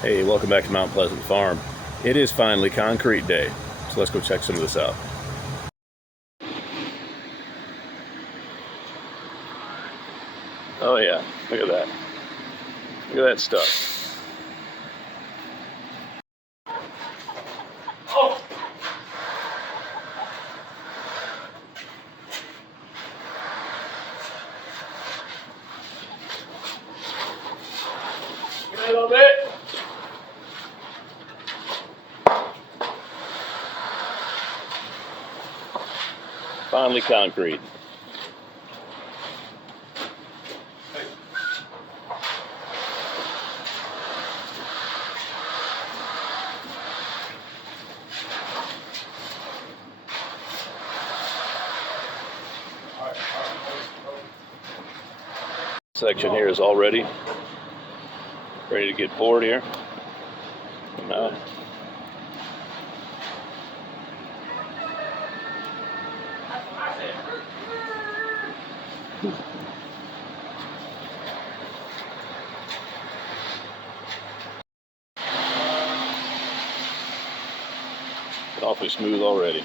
Hey, welcome back to Mount Pleasant Farm. It is finally concrete day, so let's go check some of this out. Oh yeah, look at that. Look at that stuff. Oh! Give me a little bit. Finally concrete. Section here is already ready to get poured here. Now, awfully smooth already.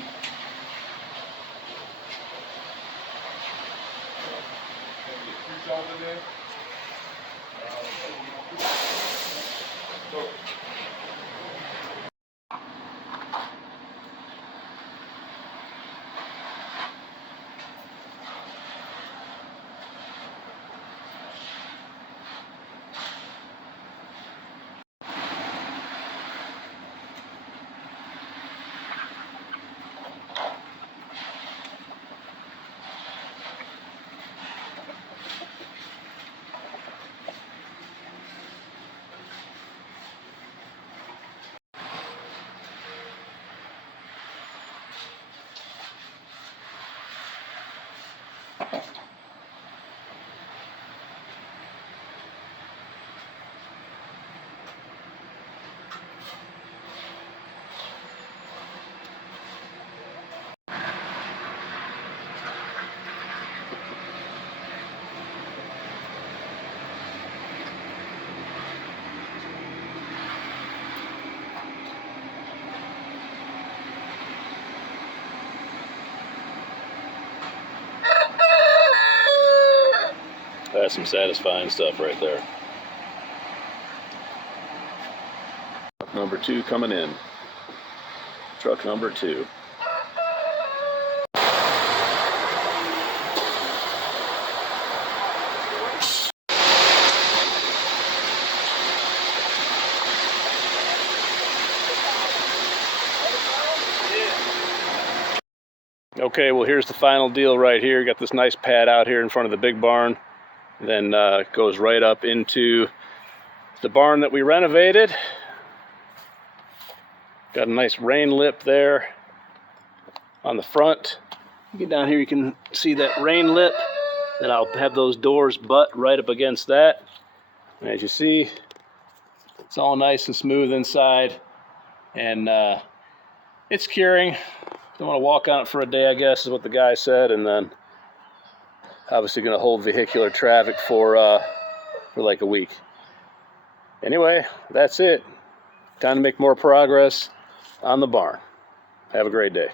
That's some satisfying stuff right there. Truck number 2 coming in. Truck number 2. Okay, well here's the final deal right here. Got this nice pad out here in front of the big barn. Then goes right up into the barn that we renovated. Got a nice rain lip there on the front. You get down here, you can see that rain lip. Then I'll have those doors butt right up against that. And as you see, it's all nice and smooth inside. And it's curing. Don't want to walk on it for a day, I guess, is what the guy said. And then obviously going to hold vehicular traffic for like a week. Anyway, that's it. Time to make more progress on the barn. Have a great day.